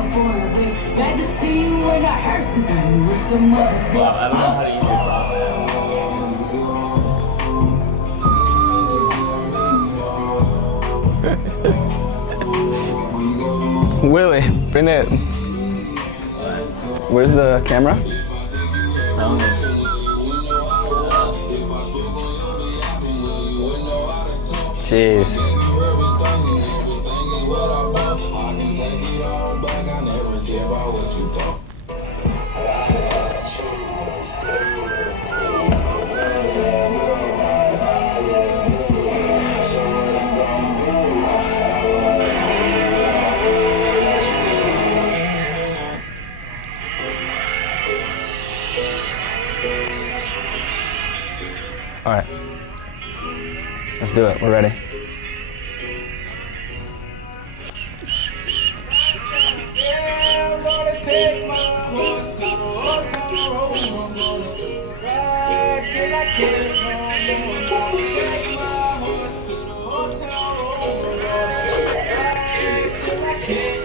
Glad to see you in a hearse to see you with some other. Wow, I don't know how to use your top. Willie, bring it. Where's the camera? Jeez. All right, let's do it. We're ready.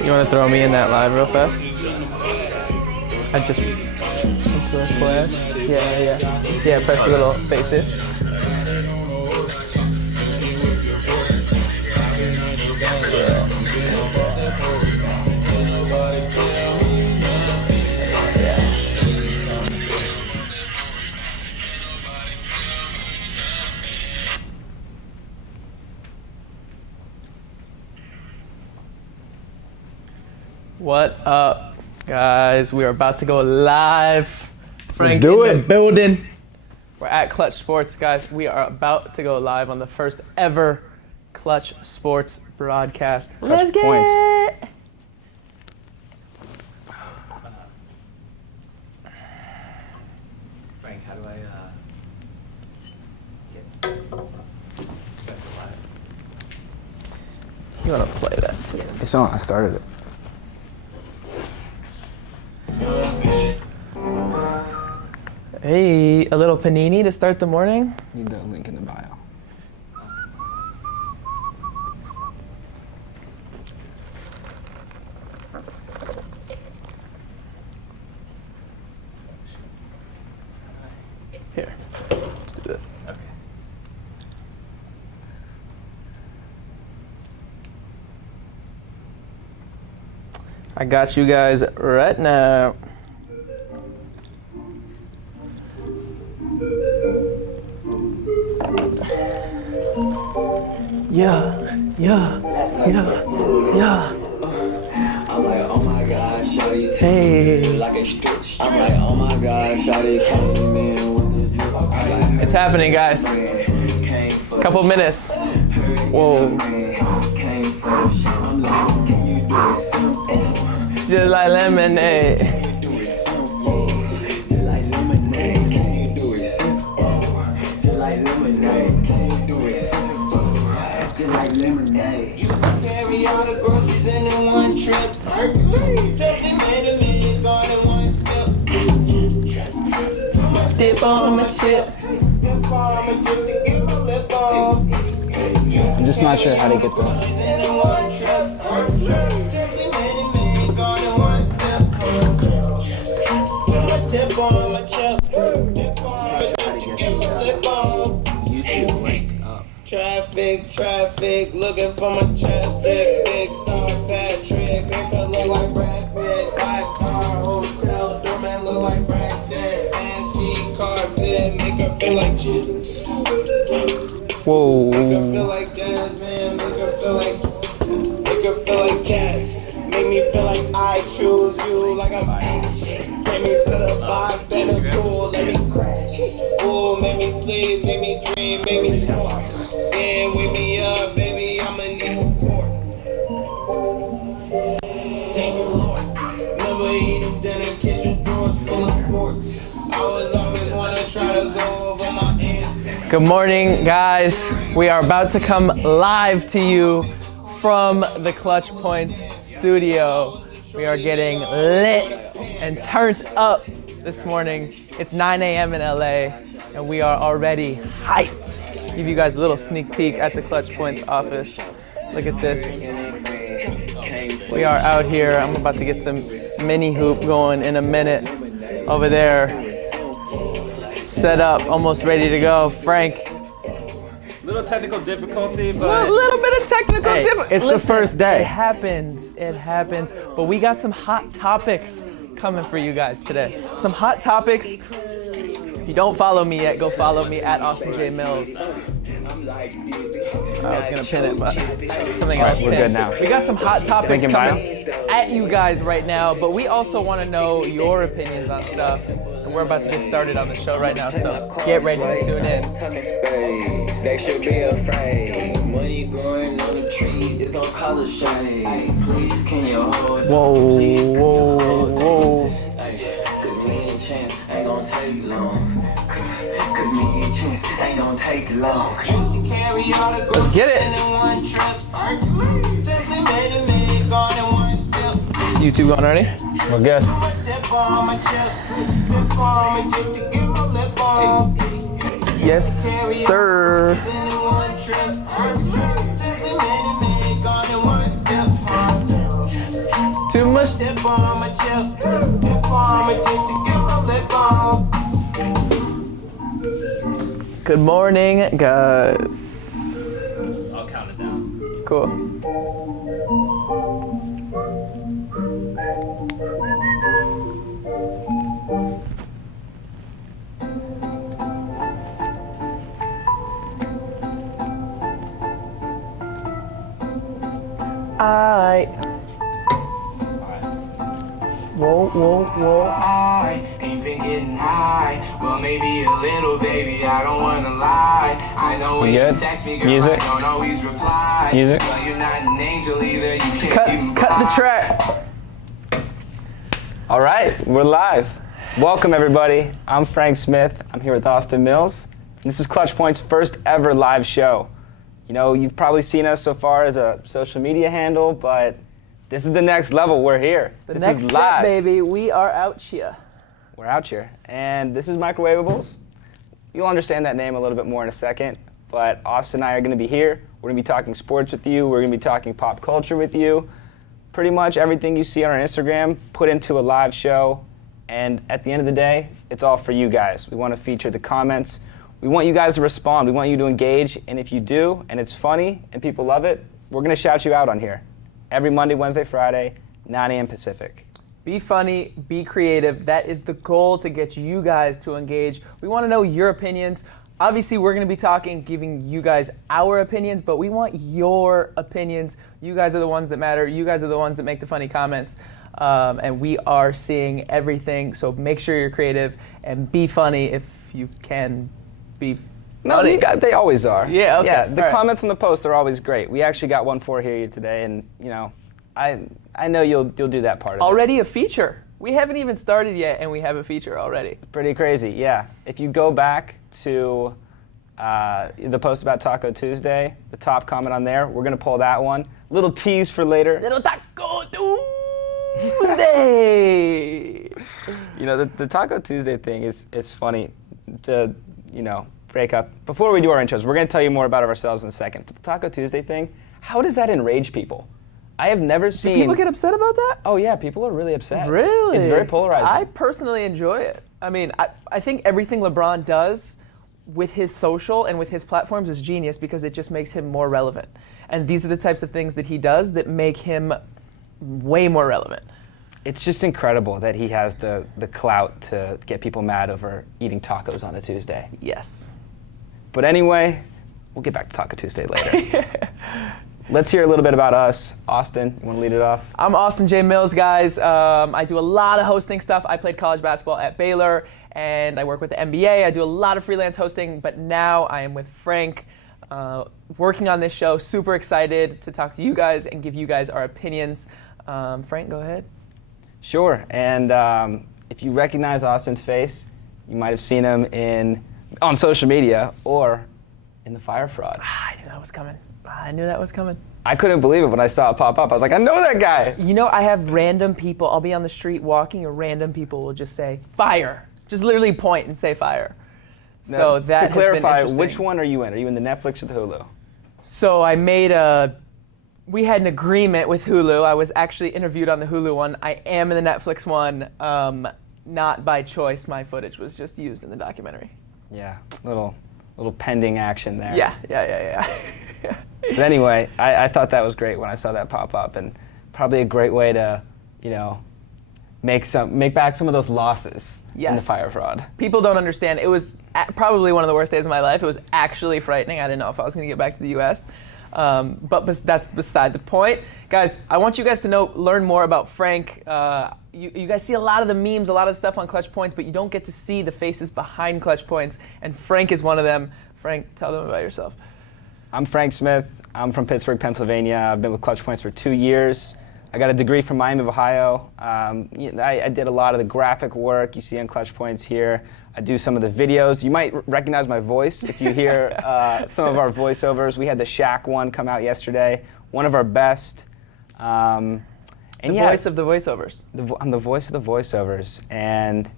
You want to throw me in that line real fast? I just play. Yeah. Press the little faces. What up, guys? We are about to go live. Frank Let's do in it. the building. We're at Clutch Sports, guys. We are about to go live on the first ever Clutch Sports broadcast. Let's get it. Frank, how do I get set to live? You want to play that too? It's on. I started it. Hey, a little panini to start the morning. Need the link in the bio. Here, let's do that. Okay. I got you guys right now. Yeah. I'm like, oh my God, shawty Hey. like a stitch. I'm like, oh my God, shawty came in with the drip. I'm like, It's happening, guys. came for Couple minutes. Whoa. came for the shit. I'm like, can you do it simple? Just like lemonade. Can you do it simple? Just like lemonade. Can you do it simple? Just like lemonade. Can you do it simple? Just like lemonade. You can carry all the groceries in one trip. Something made a million gone in one sip. Dip on my chip. I'm just not sure how to get the. YouTube link up. Traffic, looking for my chapstick. Big Star Patrick, make her look like Brad Pitt. 5-star hotel, doorman look like Brad. Fancy carpet, make her feel like shit. Whoa. Make her feel like Jasmine, make her feel like Cash. Make me feel like I choose you, like I'm ancient. Take me to the box, then the pool, let me crash. Ooh, make me sleep, make me dream, make me snore. Then wake me up, baby, I'ma need support. Thank you, Lord. Never eating dinner, kitchen drawers full of sports. I was always wanna try to go over my answers. Good morning, guys. We are about to come live to you from the ClutchPoints studio. We are getting lit and turned up this morning. It's 9 a.m. in LA, and we are already hyped. Give you guys a little sneak peek at the ClutchPoints office. Look at this. We are out here. I'm about to get some mini hoop going in a minute. Over there, set up, almost ready to go. Frank. Little technical difficulty, A but little bit of technical Hey, difficulty. it's the first day. It happens. It happens. But we got some hot topics coming for you guys today. Some hot topics. If you don't follow me yet, go follow me at Austin J. Mills. I was gonna pin it, but something else. we're good now. We got some hot topics Thinking coming at you guys right now, but we also want to know your opinions on stuff. And we're about to get started on the show right now, so get ready to tune in. They should be afraid. Money growing on the tree is gonna cause a shade. Please, can you hold it? Whoa, Please, whoa, whoa. Cause me and Chance ain't gonna take long. Cause me and Chance ain't gonna take long. Let's get it. YouTube on already? We're good. Yes, sir. Too much. Good morning, guys. I'll count it down. Cool. Whoa, whoa, whoa. I ain't been getting high. Well, maybe a little, baby. I don't wanna lie. I know when We you good? text me, girl, Music? I don't always reply. Music? Well, you're not an angel either. You can't even Cut the fly. track. All right, we're live. Welcome, everybody. I'm Frank Smith. I'm here with Austin Mills. This is ClutchPoints' first ever live show. You know, you've probably seen us so far as a social media handle, but this is the next level. We're here. The this next is step, live. baby. We are out here. We're out here. And this is Microwaveables. You'll understand that name a little bit more in a second. But Austin and I are going to be here. We're going to be talking sports with you. We're going to be talking pop culture with you. Pretty much everything you see on our Instagram put into a live show. And at the end of the day, it's all for you guys. We want to feature the comments. We want you guys to respond. We want you to engage. And if you do, and it's funny, and people love it, we're going to shout you out on here. Every Monday, Wednesday, Friday, 9 a.m. Pacific. Be funny, be creative. That is the goal, to get you guys to engage. We want to know your opinions. Obviously, we're going to be talking, giving you guys our opinions, but we want your opinions. You guys are the ones that matter. You guys are the ones that make the funny comments. And we are seeing everything. So make sure you're creative and be funny if you can be No, funny. they always are. Yeah, okay. Yeah, the All right. comments on the post are always great. We actually got one for here today, and you know, I know you'll do that part of it. Already a feature. We haven't even started yet, and we have a feature already. Pretty crazy, yeah. If you go back to the post about Taco Tuesday, the top comment on there, we're gonna pull that one. Little tease for later. Little Taco Tuesday. You know, the Taco Tuesday thing is funny to, you know, break up. Before we do our intros, we're going to tell you more about ourselves in a second. But the Taco Tuesday thing, how does that enrage people? I have never Do seen... people get upset about that? Oh, yeah, people are really upset. Really? It's very polarizing. I personally enjoy it. I mean, I think everything LeBron does with his social and with his platforms is genius, because it just makes him more relevant. And these are the types of things that he does that make him way more relevant. It's just incredible that he has the clout to get people mad over eating tacos on a Tuesday. Yes. But anyway, we'll get back to Taco Tuesday later. Let's hear a little bit about us. Austin, you want to lead it off? I'm Austin J. Mills, guys. I do a lot of hosting stuff. I played college basketball at Baylor, and I work with the NBA. I do a lot of freelance hosting, but now I am with Frank, working on this show. Super excited to talk to you guys and give you guys our opinions. Frank, go ahead. Sure, and if you recognize Austin's face, you might have seen him on social media or in the Fire Fraud. I knew that was coming. I knew that was coming. I couldn't believe it when I saw it pop up. I was like, I know that guy. You know, I have random people. I'll be on the street walking, and random people will just say, fire. Just literally point and say fire. Now, So that to has been clarify, interesting. which one are you in? Are you in the Netflix or the Hulu? So I made a we had an agreement with Hulu. I was actually interviewed on the Hulu one. I am in the Netflix one, not by choice. My footage was just used in the documentary. Yeah, little pending action there. Yeah. But anyway, I thought that was great when I saw that pop up, and probably a great way to, make back some of those losses in the fire fraud. People don't understand. It was probably one of the worst days of my life. It was actually frightening. I didn't know if I was going to get back to the U.S. But that's beside the point. Guys, I want you guys to learn more about Frank. You guys see a lot of the memes, a lot of the stuff on ClutchPoints, but you don't get to see the faces behind ClutchPoints, and Frank is one of them. Frank, tell them about yourself. I'm Frank Smith. I'm from Pittsburgh, Pennsylvania. I've been with ClutchPoints for 2 years. I got a degree from Miami of Ohio. I did a lot of the graphic work you see on ClutchPoints here. I do some of the videos. You might recognize my voice if you hear some of our voiceovers. We had the Shaq one come out yesterday, one of our best. Voice of the voiceovers. I'm the voice of the voiceovers. And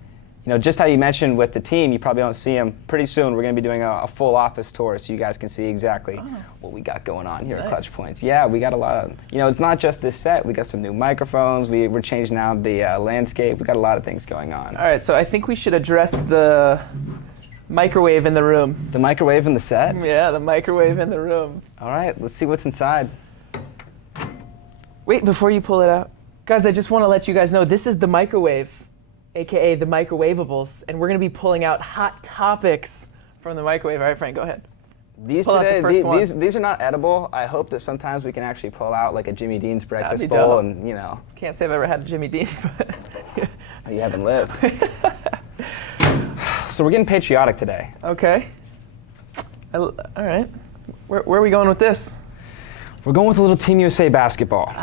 just how you mentioned with the team, you probably don't see them. Pretty soon, we're going to be doing a full office tour so you guys can see exactly what we got going on here at ClutchPoints. Yeah, we got a lot of, it's not just this set. We got some new microphones. We're changing out the landscape. We got a lot of things going on. All right, so I think we should address the microwave in the room. The microwave in the set? Yeah, the microwave in the room. All right, let's see what's inside. Wait, before you pull it out. Guys, I just want to let you guys know this is the microwave, aka the Microwaveables, and we're going to be pulling out hot topics from the microwave. All right, Frank, go ahead. These are not edible. I hope that sometimes we can actually pull out like a Jimmy Dean's breakfast bowl and, Can't say I've ever had a Jimmy Dean's, but... Oh, you haven't lived. So we're getting patriotic today. Okay. All right. Where are we going with this? We're going with a little Team USA basketball.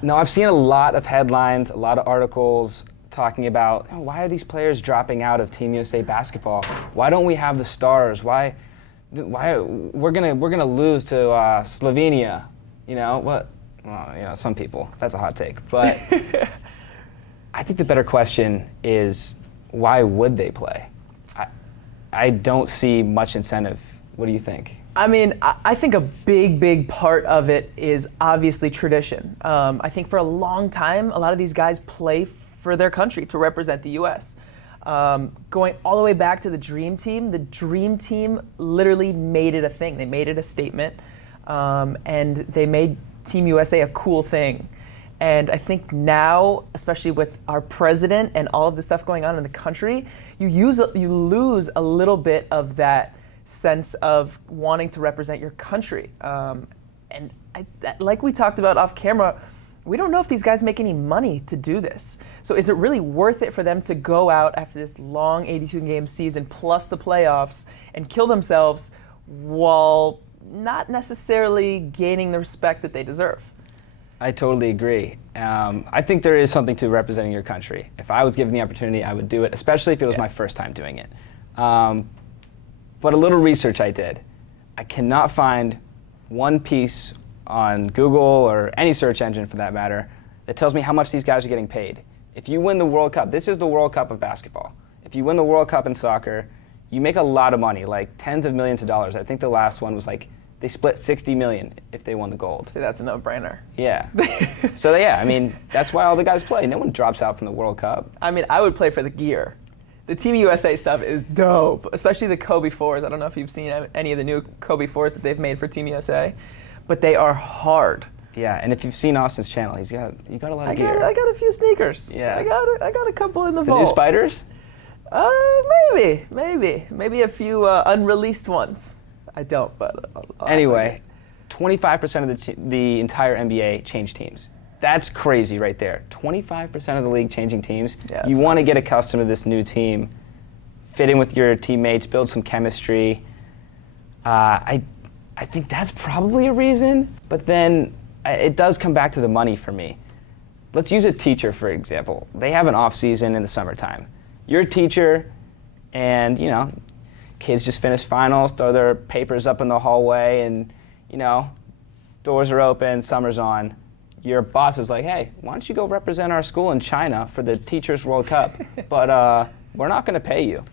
Now, I've seen a lot of headlines, a lot of articles talking about why are these players dropping out of Team USA basketball? Why don't we have the stars? Why we're gonna lose to Slovenia? What? Well, some people. That's a hot take, but I think the better question is why would they play? I don't see much incentive. What do you think? I mean, I think a big part of it is obviously tradition. I think for a long time, a lot of these guys play for their country to represent the U.S. Going all the way back to the Dream Team literally made it a thing. They made it a statement, and they made Team USA a cool thing. And I think now, especially with our president and all of the stuff going on in the country, you lose a little bit of that sense of wanting to represent your country. And like we talked about off camera, we don't know if these guys make any money to do this. So is it really worth it for them to go out after this long 82-game season plus the playoffs and kill themselves while not necessarily gaining the respect that they deserve? I totally agree. I think there is something to representing your country. If I was given the opportunity, I would do it, especially if it was my first time doing it. But a little research I did. I cannot find one piece on Google or any search engine for that matter that tells me how much these guys are getting paid. If you win the World Cup, this is the World Cup of basketball. If you win the World Cup in soccer, you make a lot of money, like tens of millions of dollars. I think the last one was like, they split $60 million if they won the gold. See, that's a no-brainer. Yeah. So yeah, I mean, that's why all the guys play. No one drops out from the World Cup. I mean, I would play for the gear. The Team USA stuff is dope, especially the Kobe 4s. I don't know if you've seen any of the new Kobe 4s that they've made for Team USA, but they are hard. Yeah, and if you've seen Austin's channel, you got a lot of gear. I got a few sneakers. Yeah. I got a couple in the The vault. new Spiders? Maybe a few unreleased ones. I don't, but Anyway, 25% of the entire NBA changed teams. That's crazy right there. 25% of the league changing teams. Yeah, you want to get accustomed to this new team, fit in with your teammates, build some chemistry. I think that's probably a reason, but then it does come back to the money for me. Let's use a teacher, for example. They have an off season in the summertime. You're a teacher, and kids just finished finals, throw their papers up in the hallway, and doors are open, summer's on. Your boss is like, hey, why don't you go represent our school in China for the Teachers World Cup? But we're not going to pay you.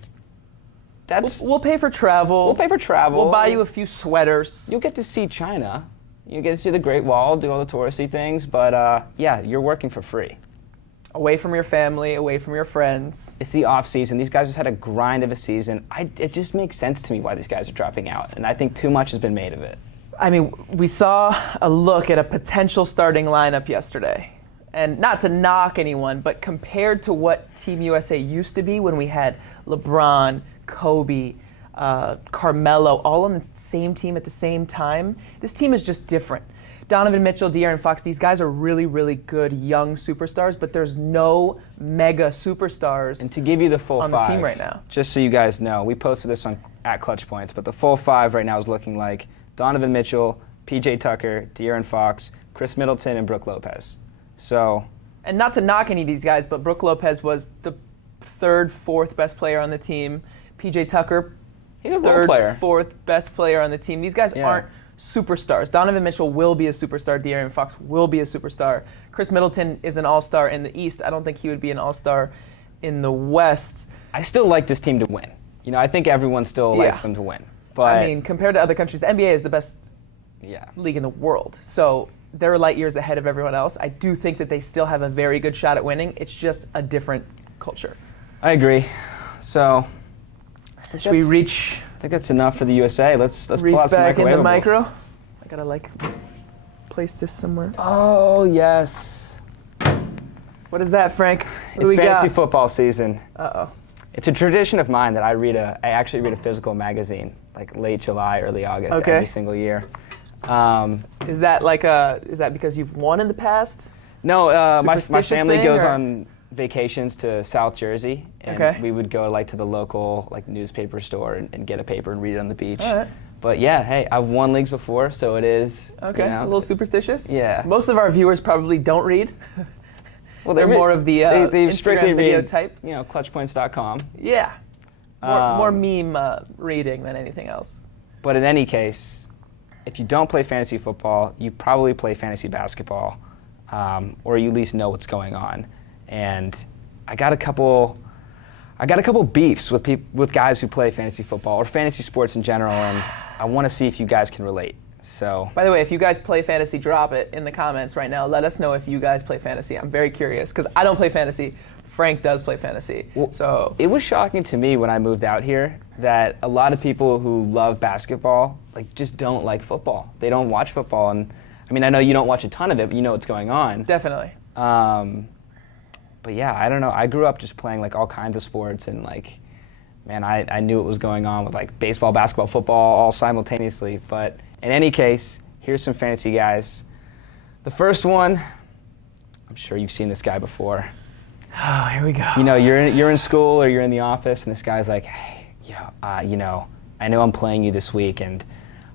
we'll pay for travel. We'll pay for travel. We'll buy you a few sweaters. You'll get to see China, You get to see the Great Wall, do all the touristy things, but yeah, you're working for free. Away from your family, away from your friends. It's the off season. These guys just had a grind of a season. It just makes sense to me why these guys are dropping out, and I think too much has been made of it. I mean, we saw a look at a potential starting lineup yesterday. And not to knock anyone, but compared to what Team USA used to be when we had LeBron, Kobe, Carmelo, all on the same team at the same time, this team is just different. Donovan Mitchell, De'Aaron Fox, these guys are really, really good young superstars, but there's no mega superstars And to give you the full on five, the team right now. just so you guys know, we posted this on at ClutchPoints, but the full five right now is looking like Donovan Mitchell, PJ Tucker, De'Aaron Fox, Chris Middleton, and Brook Lopez. So, And not to knock any of these guys, but Brook Lopez was the third, fourth best player on the team. PJ Tucker, he's a role third, player. fourth best player on the team. These guys Yeah. aren't superstars. Donovan Mitchell will be a superstar. De'Aaron Fox will be a superstar. Chris Middleton is an all-star in the East. I don't think he would be an all-star in the West. I still like this team to win. You know, I think everyone still likes them to win. But I mean, compared to other countries, the NBA is the best yeah. league in the world. So they're light years ahead of everyone else. I do think that they still have a very good shot at winning. It's just a different culture. I agree. So, Should we reach I think that's enough for the USA. Let's pull reach out some back in the microwaveables. micro? I gotta place this somewhere. Oh yes. What is that, Frank? What do It's we fantasy got? football season. Uh-oh. It's a tradition of mine that I actually read a physical magazine like late July, early August Okay. every single year. Is that is that because you've won in the past? No, my Superstitious family thing, goes or- on vacations to South Jersey, and Okay. we would go to the local newspaper store and get a paper and read it on the beach. All right. But yeah, hey, I've won leagues before, so it is. Okay, you know, a little superstitious? Yeah. Most of our viewers probably don't read. well, they're more of the they Instagram strictly video read, type. You know, ClutchPoints.com. Yeah. More Um, meme reading than anything else. But in any case, if you don't play fantasy football, you probably play fantasy basketball, or you at least know what's going on. And I got a couple beefs with guys who play fantasy football or fantasy sports in general, and I want to see if you guys can relate. So, By the way, if you guys play fantasy, drop it in the comments right now. Let us know if you guys play fantasy. I'm very curious because I don't play fantasy. Frank does play fantasy. well, So it was shocking to me when I moved out here that a lot of people who love basketball just don't like football. They don't watch football, and I mean, I know you don't watch a ton of it, but you know what's going on. definitely. But yeah, I don't know. I grew up just playing all kinds of sports, and man, I knew what was going on with baseball, basketball, football, all simultaneously. But in any case, here's some fantasy guys. The first one, I'm sure you've seen this guy before. Oh, here we go. You know, you're in school or you're in the office, and this guy's like, hey, you know, I know I'm playing you this week, and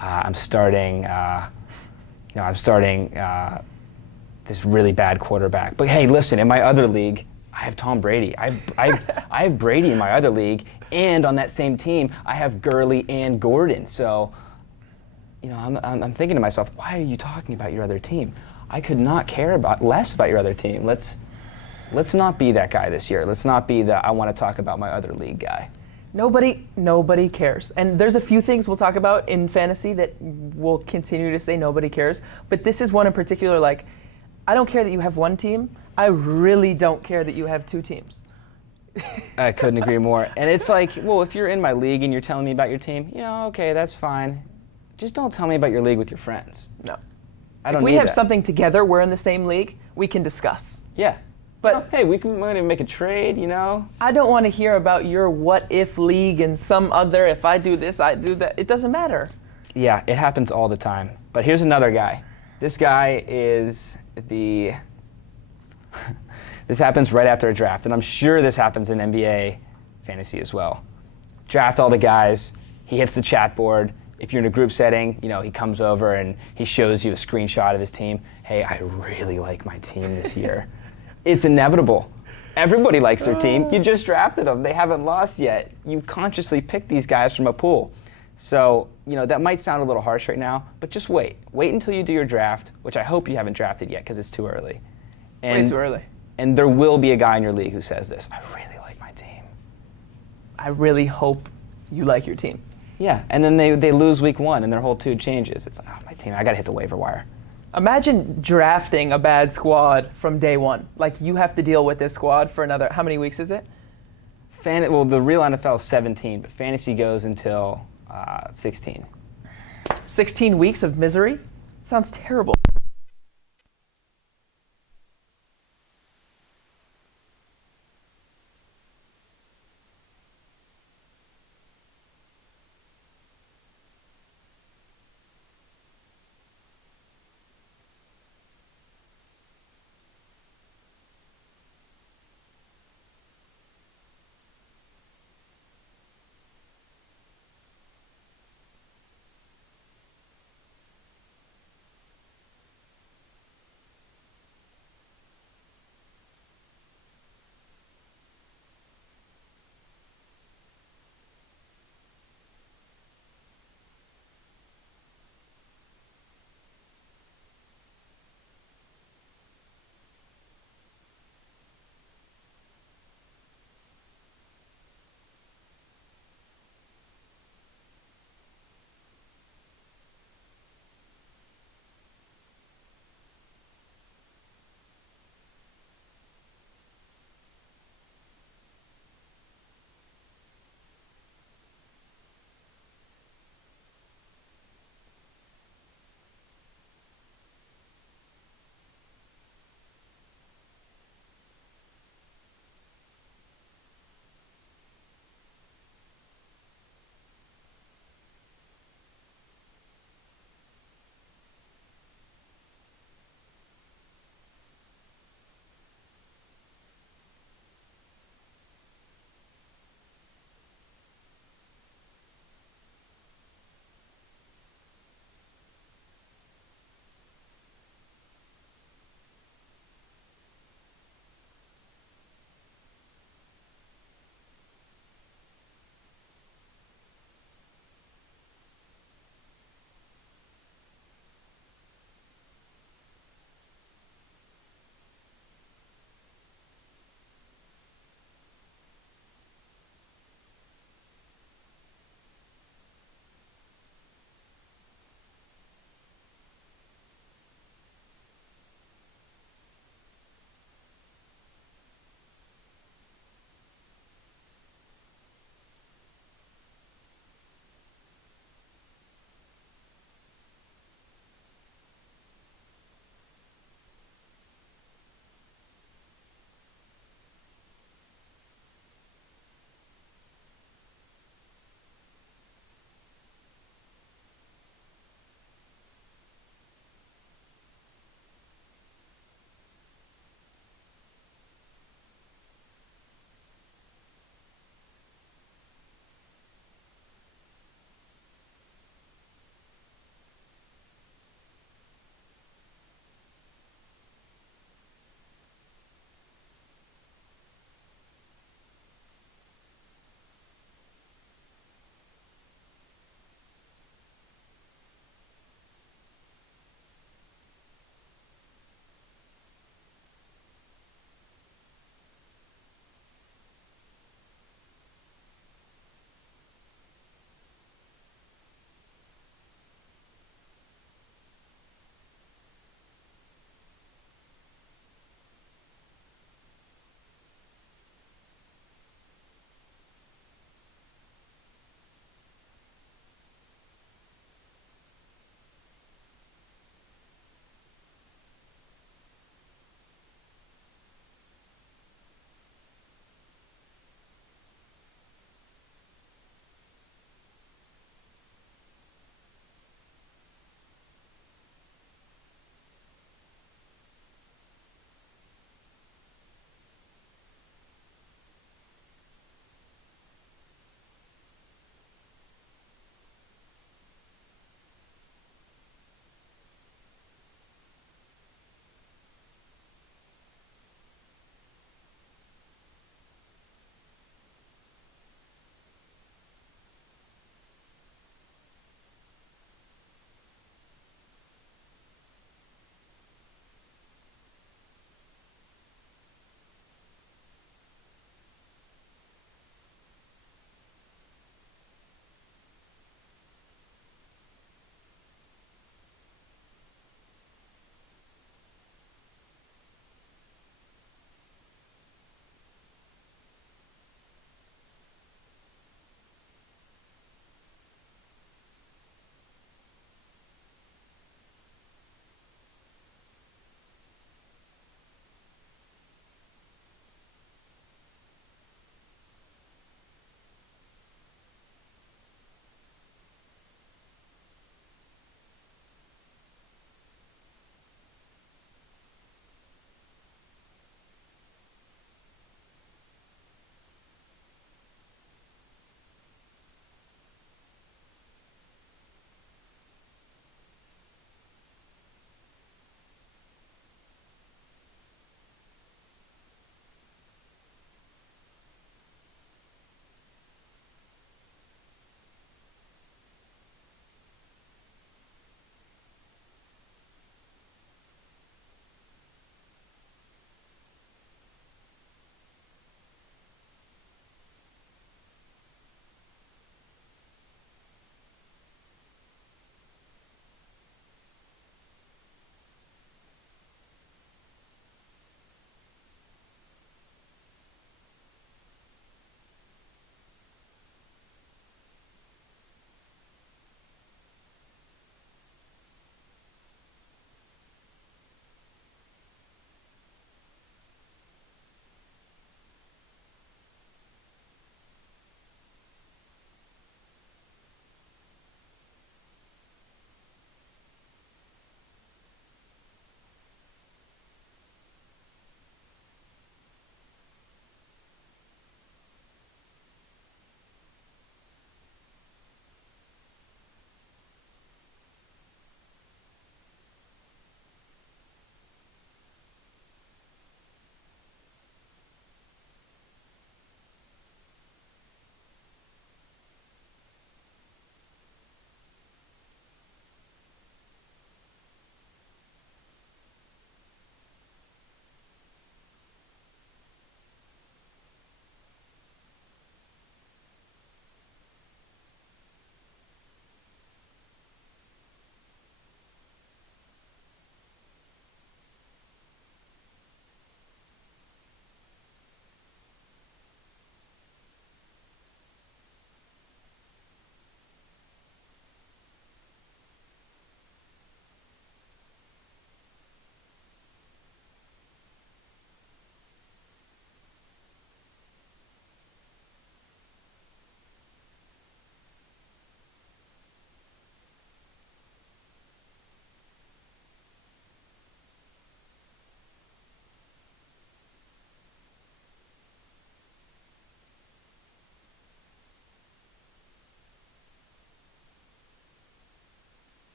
I'm starting this really bad quarterback. But hey, listen, in my other league, I have Tom Brady. I have Brady in my other league, and on that same team, I have Gurley and Gordon. So, you know, I'm thinking to myself, why are you talking about your other team? I could not care less about your other team. Let's not be that guy this year. Let's not be the I want to talk about my other league guy. Nobody cares. And there's a few things we'll talk about in fantasy that we'll continue to say nobody cares. But this is one in particular, I don't care that you have one team. I really don't care that you have two teams. I couldn't agree more. And it's well, if you're in my league and you're telling me about your team, okay, that's fine. Just don't tell me about your league with your friends. No. I don't If we need have that. something together, we're in the same league, we can discuss. Yeah. But Hey, we're going to make a trade, I don't want to hear about your what if league and some other, if I do this, I do that. It doesn't matter. Yeah, it happens all the time. But here's another guy. This guy is this happens right after a draft, and I'm sure this happens in NBA fantasy as well. Draft all the guys, he hits the chat board. If you're in a group setting, he comes over and he shows you a screenshot of his team. Hey, I really like my team this year. It's inevitable. Everybody likes their team. You just drafted them. They haven't lost yet. You consciously picked these guys from a pool. So, that might sound a little harsh right now, but just wait. Wait until you do your draft, which I hope you haven't drafted yet because it's too early. Way too early. And there will be a guy in your league who says this, I really like my team. I really hope you like your team. Yeah, and then they lose week 1 and their whole tune changes. It's like, oh, my team, I gotta hit the waiver wire. Imagine drafting a bad squad from day one. Like, you have to deal with this squad for another, how many weeks is it? Well, the real NFL is 17, but fantasy goes until 16. 16 weeks of misery? Sounds terrible.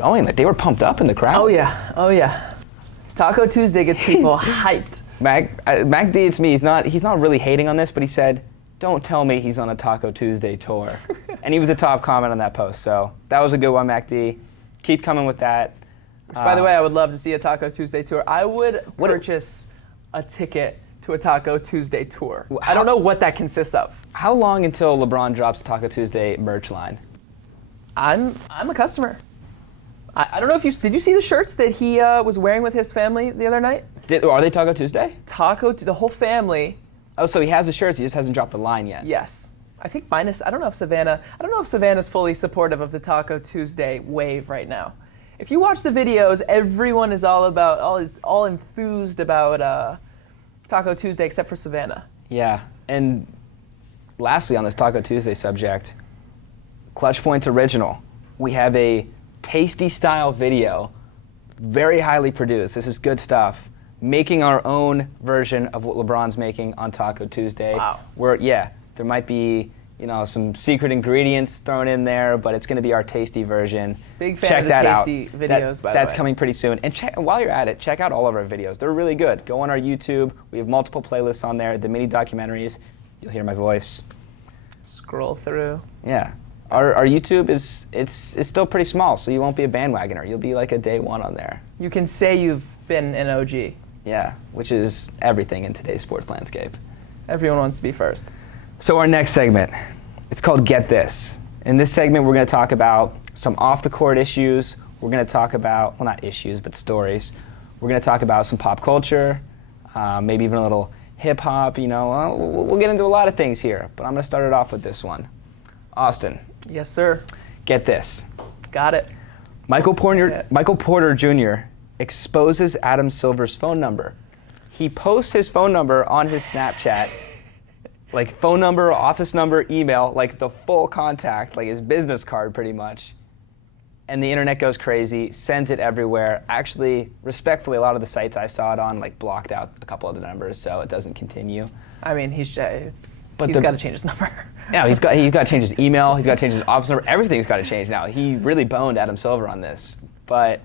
going. Like they were pumped up in the crowd. Oh yeah, oh yeah. Taco Tuesday gets people hyped. Mac D, it's me. He's not really hating on this, but he said, "Don't tell me he's on a Taco Tuesday tour," and he was a top comment on that post. So that was a good one, Mac D. Keep coming with that. Which, by the way, I would love to see a Taco Tuesday tour. I would purchase a ticket to a Taco Tuesday tour. I don't know what that consists of. How long until LeBron drops Taco Tuesday merch line? I'm a customer. I don't know if did you see the shirts that he was wearing with his family the other night? Are they Taco Tuesday? The whole family. Oh, so he has the shirts. He just hasn't dropped the line yet. Yes. I think I don't know if Savannah's fully supportive of the Taco Tuesday wave right now. If you watch the videos, everyone is all enthused about Taco Tuesday except for Savannah. Yeah, and lastly on this Taco Tuesday subject, ClutchPoints original. We have a tasty style video, very highly produced. This is good stuff. Making our own version of what LeBron's making on Taco Tuesday. Wow. There might be, some secret ingredients thrown in there, but it's going to be our tasty version. Big fan check of the that tasty out. videos, by the way. That's coming pretty soon. And while you're at it, check out all of our videos. They're really good. Go on our YouTube. We have multiple playlists on there. The mini documentaries. You'll hear my voice. Scroll through. Yeah. Our YouTube is still pretty small, so you won't be a bandwagoner. You'll be like a day one on there. You can say you've been an OG. Yeah, which is everything in today's sports landscape. Everyone wants to be first. So our next segment, it's called Get This. In this segment, we're going to talk about some off-the-court issues. We're going to talk about, well, not issues, but stories. We're going to talk about some pop culture, maybe even a little hip-hop. We'll get into a lot of things here, but I'm going to start it off with this one. Austin. Yes, sir. Get this. Got it. Michael Porter Jr. exposes Adam Silver's phone number. He posts his phone number on his Snapchat, like phone number, office number, email, like the full contact, like his business card pretty much. And the internet goes crazy, sends it everywhere. Actually, respectfully, a lot of the sites I saw it on blocked out a couple of the numbers, so it doesn't continue. I mean, he's got to change his number. Yeah, he's got to change his email. He's got to change his office number. Everything's got to change now. He really boned Adam Silver on this. But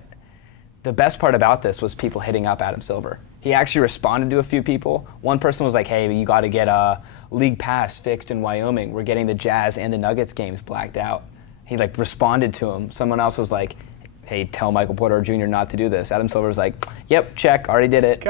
the best part about this was people hitting up Adam Silver. He actually responded to a few people. One person was like, "Hey, you got to get a league pass fixed in Wyoming. We're getting the Jazz and the Nuggets games blacked out." He responded to him. Someone else was like, "Hey, tell Michael Porter Jr. not to do this." Adam Silver was like, "Yep, check, already did it."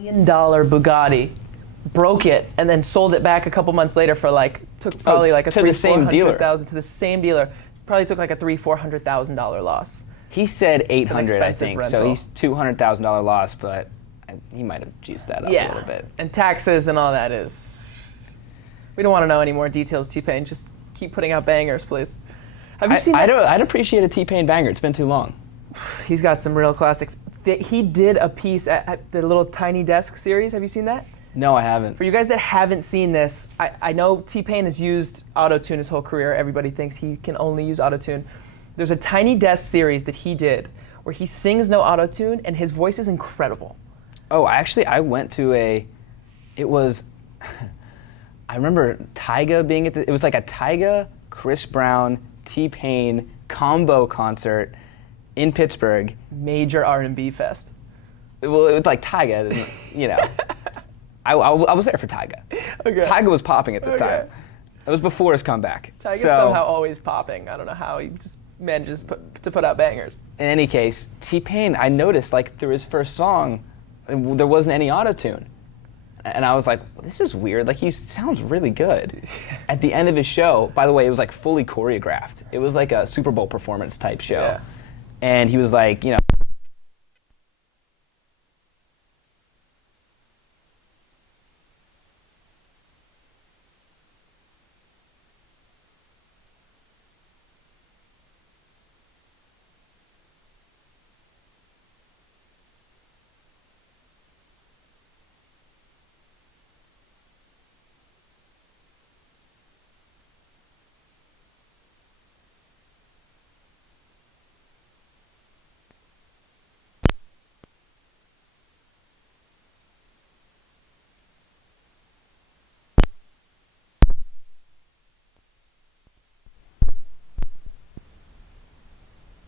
$1 million Bugatti, broke it, and then sold it back a couple months later for like, took probably like a to the same dealer. $300,000 to the same dealer. Probably took like a $400,000 loss. He said 800, I expensive think. rental. So he's $200,000 loss, but he might have juiced that up a little bit. And taxes and all that is. We don't want to know any more details, T-Pain. Just keep putting out bangers, please. Have you seen that? I'd appreciate a T-Pain banger. It's been too long. He's got some real classics. He did a piece at the little Tiny Desk series. Have you seen that? No, I haven't. For you guys that haven't seen this, I know T-Pain has used autotune his whole career. Everybody thinks he can only use autotune. There's a Tiny Desk series that he did where he sings no autotune and his voice is incredible. Oh, actually, I went to it was, I remember Tyga being at it was like a Tyga, Chris Brown, T-Pain combo concert in Pittsburgh. Major R&B fest. Well, it was like Tyga, you know. I was there for Tyga. Okay. Tyga was popping at this Okay. time. It was before his comeback. Tyga's So, somehow always popping. I don't know how he just manages to put out bangers. in any case, T-Pain, I noticed like through his first song, there wasn't any autotune. And I was like, well, this is weird. Like, he sounds really good. At the end of his show, by the way, it was like fully choreographed. It was like a Super Bowl performance type show. Yeah. And he was like, you know,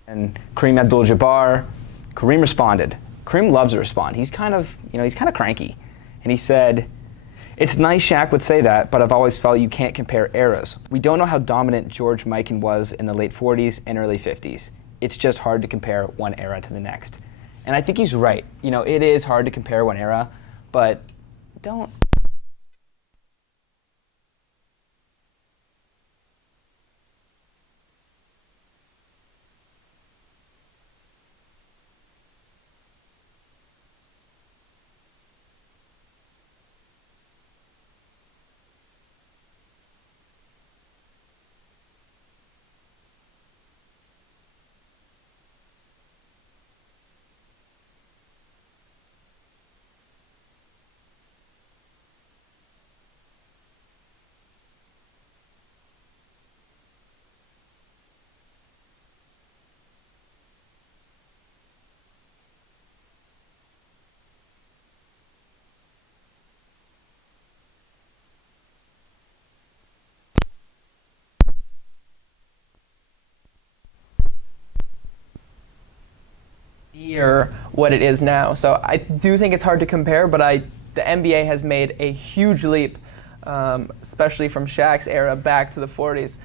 and Kareem Abdul-Jabbar. Kareem responded. Kareem loves to respond. He's kind of cranky. And he said, "It's nice Shaq would say that, but I've always felt you can't compare eras. We don't know how dominant George Mikan was in the late 40s and early 50s. It's just hard to compare one era to the next." And I think he's right. You know, it is hard to compare one era, but don't. Near what it is now. So I do think it's hard to compare, but the NBA has made a huge leap, especially from Shaq's era back to the 40s.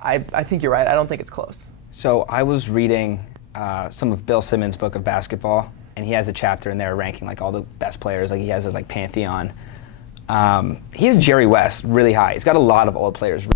I think you're right. I don't think it's close. So I was reading some of Bill Simmons' book of basketball, and he has a chapter in there ranking like all the best players. Like he has his like pantheon. He has Jerry West really high. He's got a lot of old players.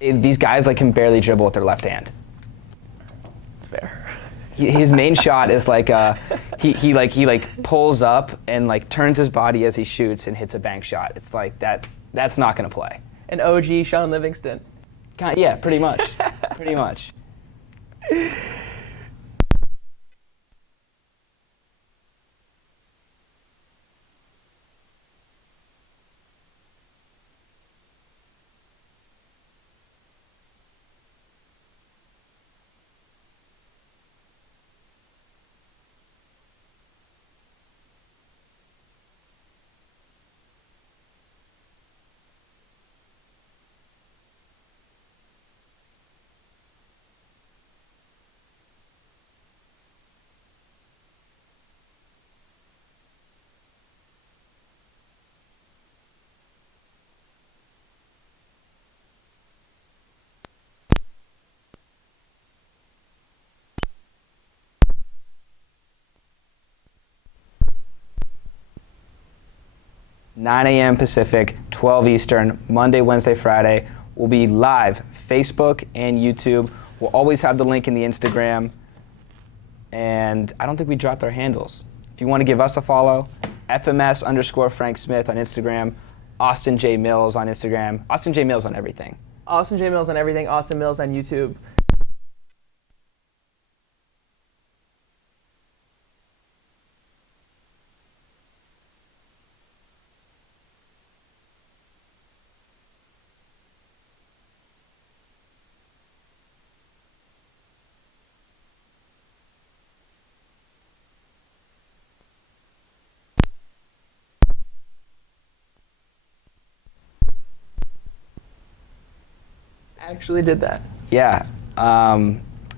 These guys like can barely dribble with their left hand. It's fair. His main shot is like he pulls up and like turns his body as he shoots and hits a bank shot. It's like that's not gonna play. An OG Sean Livingston. Yeah, pretty much. Pretty much. 9 a.m. Pacific, 12 Eastern, Monday, Wednesday, Friday. We'll be live, Facebook and YouTube. We'll always have the link in the Instagram. And I don't think we dropped our handles. If you want to give us a follow, FMS_Frank Smith on Instagram, Austin J. Mills on Instagram, Austin J. Mills on everything. Austin J. Mills on everything, Austin Mills on YouTube. Actually did that. Yeah.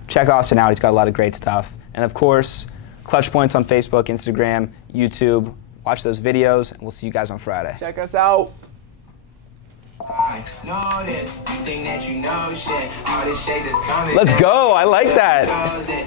Check Austin out. He's got a lot of great stuff. And of course, ClutchPoints on Facebook, Instagram, YouTube. Watch those videos, and we'll see you guys on Friday. Check us out. I know this. You think that you know shit. All this shit that's coming. Let's go. I like that. Knows it.